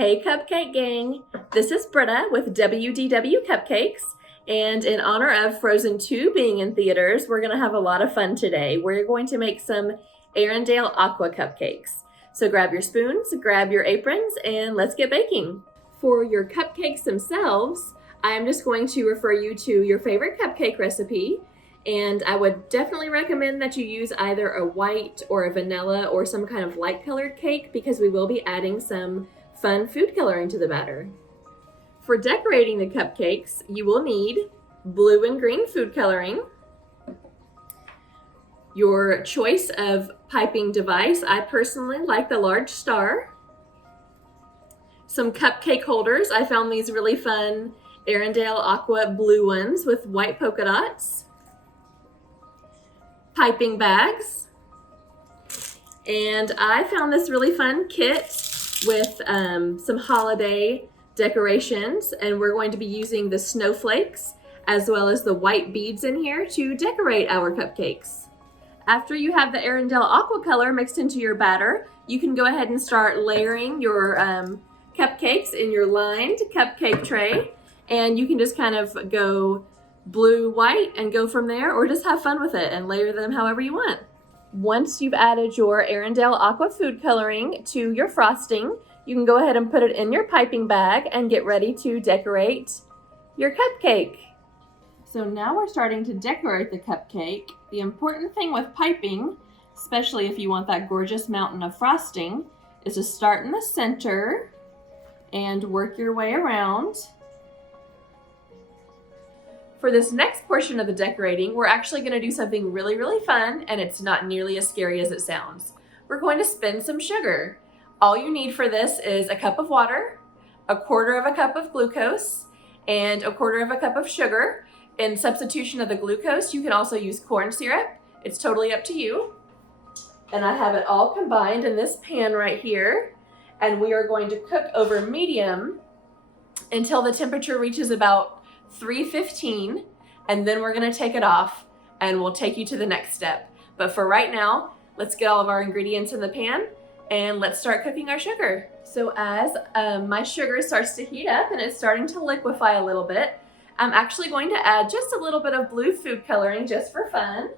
Hey Cupcake Gang, this is Britta with WDW Cupcakes, and in honor of Frozen 2 being in theaters, we're going to have a lot of fun today. We're going to make some Arendelle Aqua Cupcakes. So grab your spoons, grab your aprons, and let's get baking. For your cupcakes themselves, I'm just going to refer you to your favorite cupcake recipe, and I would definitely recommend that you use either a white or a vanilla or some kind of light colored cake because we will be adding some fun food coloring to the batter. For decorating the cupcakes, you will need blue and green food coloring, your choice of piping device. I personally like the large star, some cupcake holders. I found these really fun Arendelle Aqua blue ones with white polka dots, piping bags, and I found this really fun kit with some holiday decorations, and we're going to be using the snowflakes as well as the white beads in here to decorate our cupcakes. After you have the Arendelle Aqua color mixed into your batter, you can go ahead and start layering your cupcakes in your lined cupcake tray, and you can just kind of go blue, white, and go from there, or just have fun with it and layer them however you want. Once you've added your Arendelle Aqua food coloring to your frosting, you can go ahead and put it in your piping bag and get ready to decorate your cupcake. So now we're starting to decorate the cupcake. The important thing with piping, especially if you want that gorgeous mountain of frosting, is to start in the center and work your way around. For this next portion of the decorating, we're actually going to do something really, really fun, and it's not nearly as scary as it sounds. We're going to spin some sugar. All you need for this is a cup of water, a quarter of a cup of glucose, and a quarter of a cup of sugar. In substitution of the glucose, you can also use corn syrup. It's totally up to you. And I have it all combined in this pan right here, and we are going to cook over medium until the temperature reaches about 315, and then we're going to take it off and we'll take you to the next step. But for right now, let's get all of our ingredients in the pan and let's start cooking our sugar. So as my sugar starts to heat up and it's starting to liquefy a little bit, I'm actually going to add just a little bit of blue food coloring just for fun.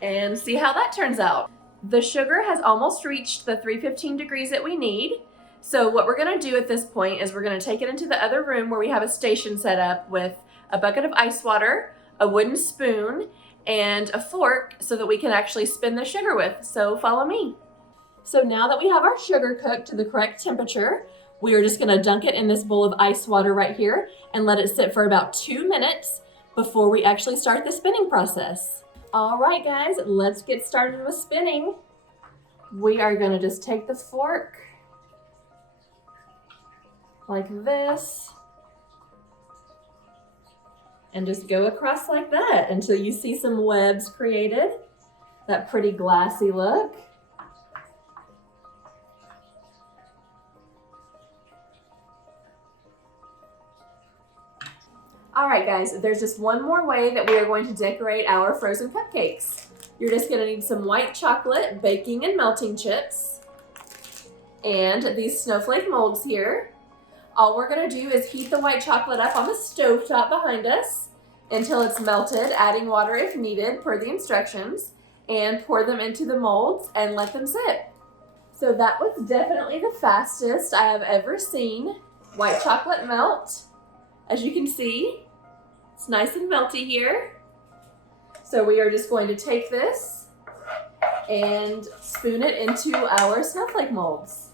And see how that turns out. The sugar has almost reached the 315 degrees that we need. So what we're gonna do at this point is we're gonna take it into the other room where we have a station set up with a bucket of ice water, a wooden spoon, and a fork so that we can actually spin the sugar with. So follow me. So now that we have our sugar cooked to the correct temperature, we are just gonna dunk it in this bowl of ice water right here and let it sit for about 2 minutes before we actually start the spinning process. All right, guys, let's get started with spinning. We are gonna just take the fork like this and just go across like that until you see some webs created, that pretty glassy look. All right, guys, there's just one more way that we are going to decorate our frozen cupcakes. You're just gonna need some white chocolate, baking and melting chips, and these snowflake molds here. All we're gonna do is heat the white chocolate up on the stovetop behind us until it's melted, adding water if needed per the instructions, and pour them into the molds and let them sit. So that was definitely the fastest I have ever seen white chocolate melt. As you can see, it's nice and melty here. So we are just going to take this and spoon it into our snowflake molds.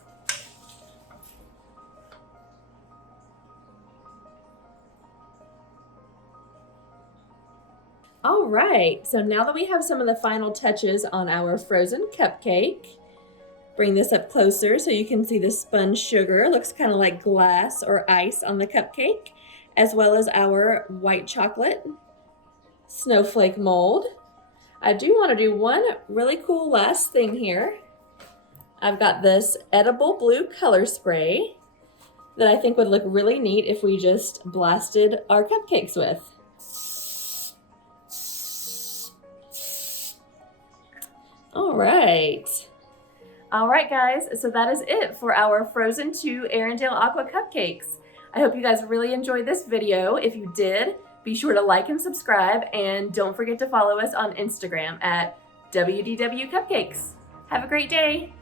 All right, so now that we have some of the final touches on our frozen cupcake, bring this up closer so you can see the spun sugar. It looks kind of like glass or ice on the cupcake, as well as our white chocolate snowflake mold. I do want to do one really cool last thing here. I've got this edible blue color spray that I think would look really neat if we just blasted our cupcakes with. All right. All right, guys, so that is it for our Frozen 2 Arendelle Aqua Cupcakes. I hope you guys really enjoyed this video. If you did, be sure to like and subscribe, and don't forget to follow us on Instagram at WDW Cupcakes. Have a great day.